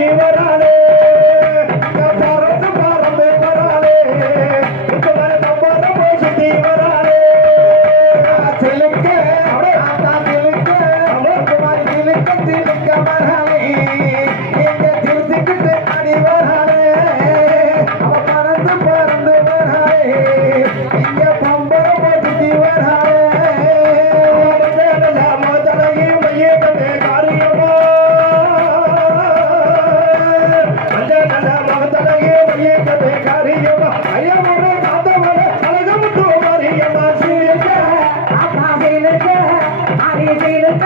ಜೀವ அடி சிலுக்க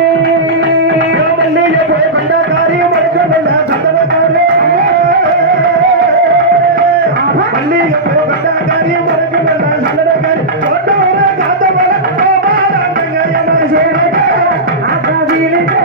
போட்டுட்டி வராளே அப்பா சிலுக்க அப்பா